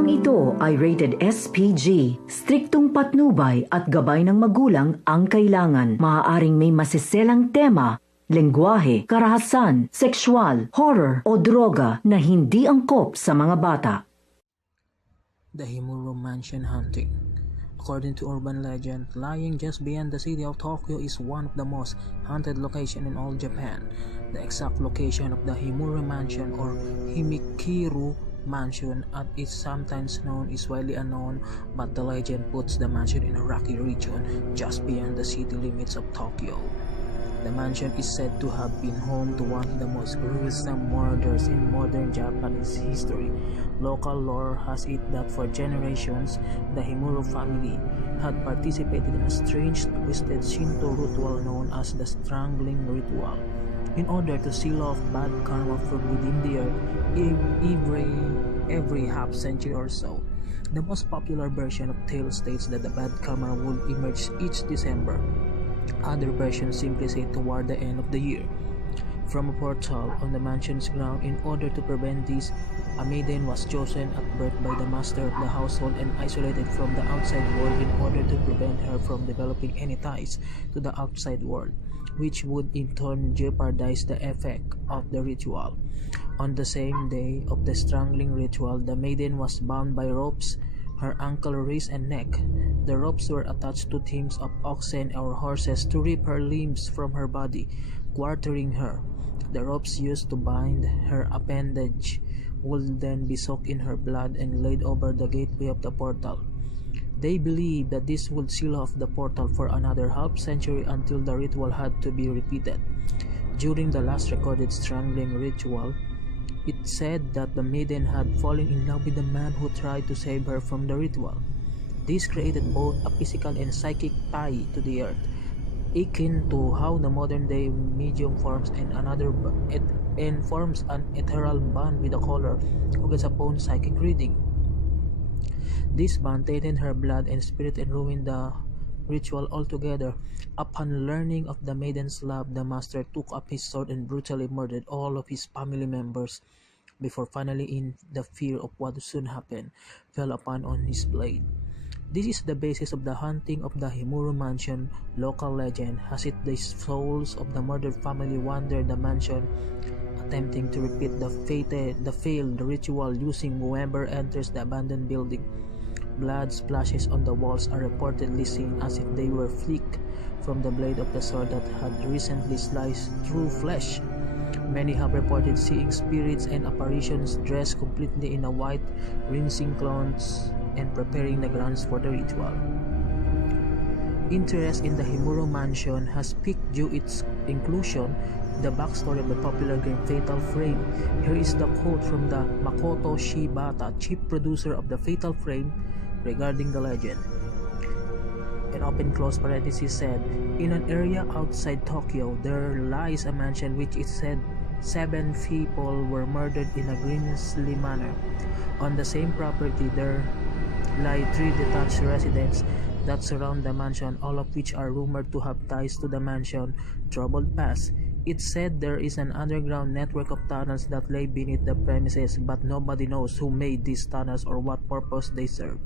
Programang ito ay rated SPG. Striktong patnubay at gabay ng magulang ang kailangan. Maaaring may masiselang tema, lengguwahe, karahasan, sexual, horror o droga na hindi angkop sa mga bata. The Himuro Mansion Haunting. According to urban legend, lying just beyond the city of Tokyo is one of the most haunted locations in all Japan. The exact location of the Himuro Mansion or Himikiru Mansion as it's sometimes known is widely unknown, but the legend puts the mansion in a rocky region just beyond the city limits of Tokyo. The mansion is said to have been home to one of the most gruesome murders in modern Japanese history. Local lore has it that for generations, the Himuro family had participated in a strange, twisted Shinto ritual known as the Strangling Ritual. In order to seal off bad karma from within the earth every half century or so. The most popular version of tale states that the bad karma would emerge each December. Other versions simply say toward the end of the year. From a portal on the mansion's ground, in order to prevent this, a maiden was chosen at birth by the master of the household and isolated from the outside world in order to prevent her from developing any ties to the outside world, which would in turn jeopardize the effect of the ritual. On the same day of the strangling ritual, the maiden was bound by ropes her ankle, wrist, and neck. The ropes were attached to teams of oxen or horses to rip her limbs from her body, quartering her. The ropes used to bind her appendage would then be soaked in her blood and laid over the gateway of the portal. They believed that this would seal off the portal for another half century until the ritual had to be repeated. During the last recorded strangling ritual, it said that the maiden had fallen in love with the man who tried to save her from the ritual. This created both a physical and psychic tie to the earth, akin to how the modern-day medium forms an ethereal bond with a caller who gets upon psychic reading. This bond tainted her blood and spirit and ruined the ritual altogether. Upon learning of the maiden's love, the master took up his sword and brutally murdered all of his family members before finally, in the fear of what would soon happen, fell upon on his blade. This is the basis of the haunting of the Himuro Mansion. Local legend has it the souls of the murdered family wander the mansion, attempting to repeat the failed ritual using whoever enters the abandoned building. Blood splashes on the walls are reportedly seen as if they were flicked from the blade of the sword that had recently sliced through flesh. Many have reported seeing spirits and apparitions dressed completely in a white, rinsing clothes and preparing the grounds for the ritual. Interest in the Himuro Mansion has piqued due its inclusion the backstory of the popular game Fatal Frame. Here is the quote from the Makoto Shibata, chief producer of the Fatal Frame, regarding the legend. An open-close parenthesis said, "In an area outside Tokyo, there lies a mansion which is said 7 people were murdered in a grisly manner. On the same property, there lie 3 detached residences that surround the mansion, all of which are rumored to have ties to the mansion troubled past. It's said there is an underground network of tunnels that lay beneath the premises, but nobody knows who made these tunnels or what purpose they serve.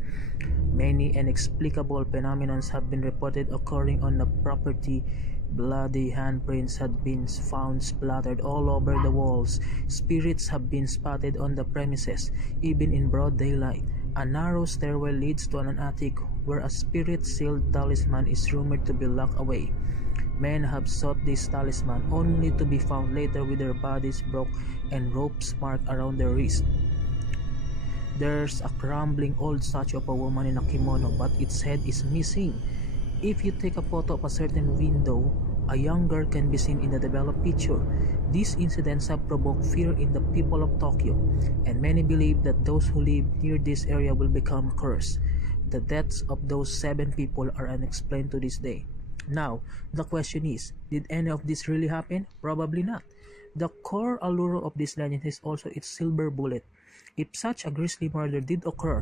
Many inexplicable phenomena have been reported occurring on the property. Bloody handprints had been found splattered all over the walls. Spirits have been spotted on the premises, even in broad daylight. A narrow stairway leads to an attic where a spirit-sealed talisman is rumored to be locked away. Men have sought this talisman only to be found later with their bodies broke and ropes marked around their wrists. There's a crumbling old statue of a woman in a kimono, but its head is missing. If you take a photo of a certain window, a young girl can be seen in the developed picture. These incidents have provoked fear in the people of Tokyo, and many believe that those who live near this area will become cursed. The deaths of those 7 people are unexplained to this day." Now, the question is, did any of this really happen? Probably not. The core allure of this legend is also its silver bullet. If such a grisly murder did occur,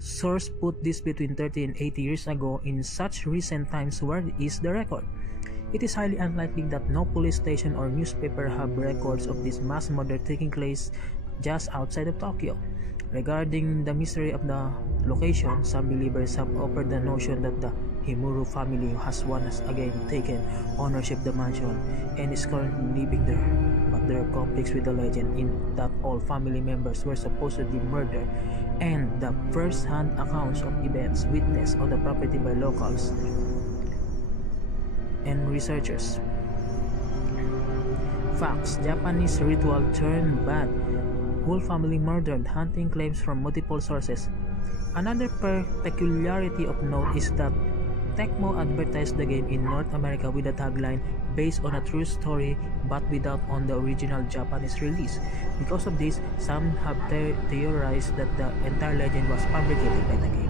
source put this between 30 and 80 years ago, in such recent times, where is the record? It is highly unlikely that no police station or newspaper have records of this mass murder taking place just outside of Tokyo. Regarding the mystery of the location, some believers have offered the notion that the Himuro family has once again taken ownership of the mansion and is currently living there. But there are conflicts with the legend in that all family members were supposedly murdered, and the first-hand accounts of events witnessed on the property by locals and researchers. Facts: Japanese ritual turned bad. Whole family murdered. Hunting claims from multiple sources. Another peculiarity of note is that Tecmo advertised the game in North America with a tagline based on a true story but without on the original Japanese release. Because of this, some have theorized that the entire legend was fabricated by the game.